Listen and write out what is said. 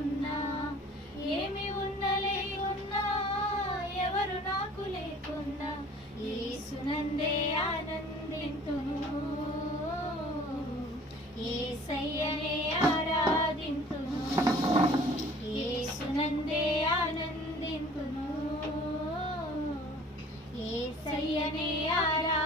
లేకున్నా, ఏమి ఉన్నా లేకున్నా, ఎవరు నాకు లేకున్నా, యేసునందే ఆనందింతును, యేసయ్యనే ఆరాధింతును, యేసునందే ఆనందింతును, యేసయ్యనే ఆరాధింతును.